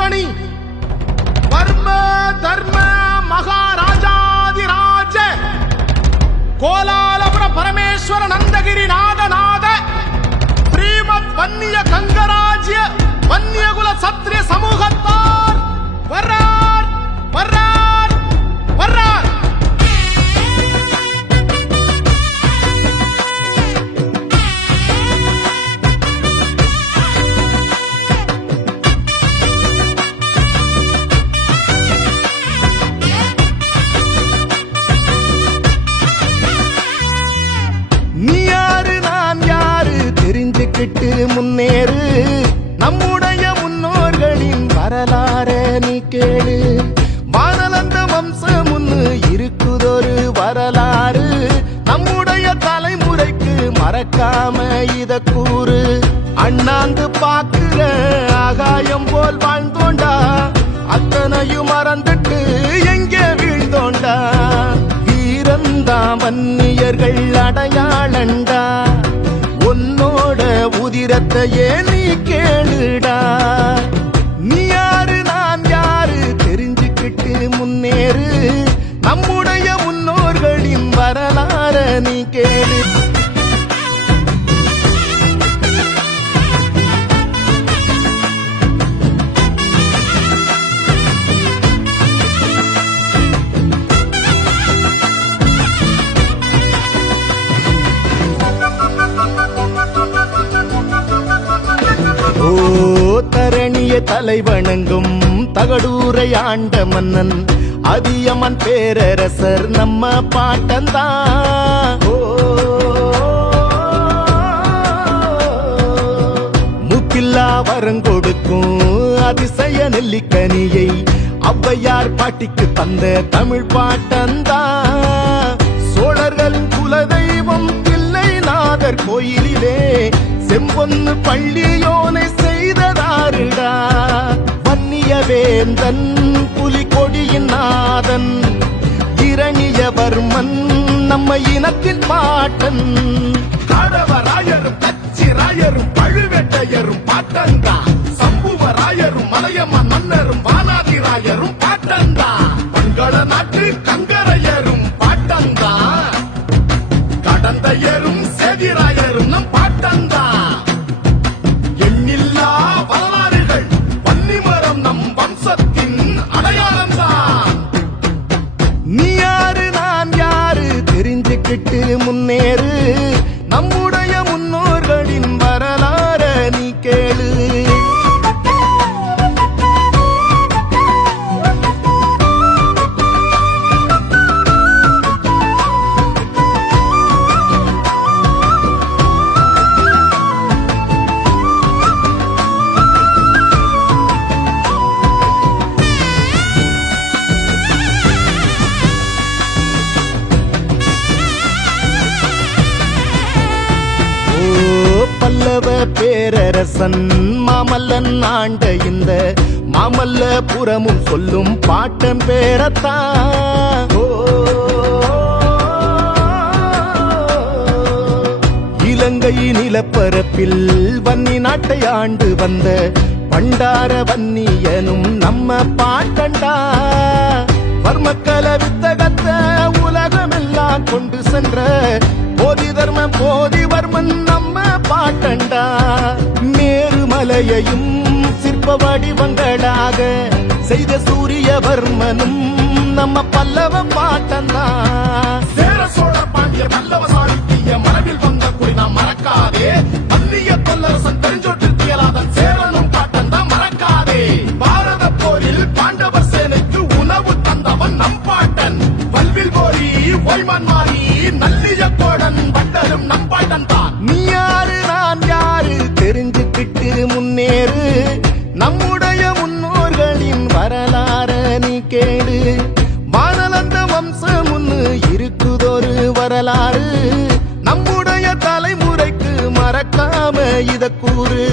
கொங்கணி வர்ம தர்ம மகாராஜாதிராஜ. கோலாலபுர பரமேஸ்வர நந்தகிரி விட்டு முன்னேறு. நம்முடைய முன்னோர்களின் வரலாற நீ கேளு. வானலந்த வம்சம் ஒண்ணு இருக்குதொரு வரலாறு. நம்முடைய தலைமுறைக்கு மறக்காம இத கூறு. அண்ணாந்து பாக்குற ஆகாயம் போல் வாழ்ந்தோண்டா. அத்தனையும் மறந்துட்டு எங்கே வீழ்ந்தோண்டா. வீரந்தா வன்னியர்கள் அடையாளண்டா. உதிரத்தையே நீ கேளுடா. நீ யாரு நான் யாரு? தெரிஞ்சுக்கிட்டு முன்னேறு. நம்முடைய முன்னோர்களின் வரலாற நீ கேளு. அடிய தலை வணங்கும் தகடூரை ஆண்ட மன்னன் அதியமன் பேரரசர் நம்ம பாட்டந்தான் முக்கில்லா வரம் கொடுக்கும் அதிசய நெல்லிக்கனியை ஔவையார் பாட்டிக்கு தந்த தமிழ் பாட்டந்தான் சோழர்களின் குலதெய்வம் நாதர் கோயிலிலே செம்பொன்னு பள்ளியோனை செய்ததாருடா. வன்னிய வேந்தன் புலி கொடியின் நாதன் இரணியவர்மன் நம்ம இனத்தின் பாட்டன். காடவராயரும் கச்சிராயரும் பழுவேட்டையரும் பாட்டந்தா சம்புவராயரும் மலையம்மன் மன்னரும் தெரிஞ்சுக்கிட்டு முன்னே பல்லவ பேரரசன் மாமல்லன் ஆண்ட இந்த மாமல்ல புறமும் சொல்லும் பாட்டம் பேரத்தான் இலங்கை நிலப்பரப்பில் வன்னி நாட்டை ஆண்டு வந்த பண்டார வன்னியனும் நம்ம பாட்டண்டா. வர்மக்கல வித்தகத்தை உலகமெல்லாம் கொண்டு சென்ற போதிவர்மன் நம்ம பாட்டண்டா. மேருமலையையும் சிற்ப வடிவங்களாக செய்த சூரியவர்மனும் நம்ம பல்லவ பாட்டந்தா சேர சோழ பாண்டிய பல்லவ சாகித்ய மரபில் வந்த குடி நாம் மறக்காதே. அந்நிய தொல்லரசன் வரலாறு நம்முடைய தலைமுறைக்கு மறக்காம இத கூறு.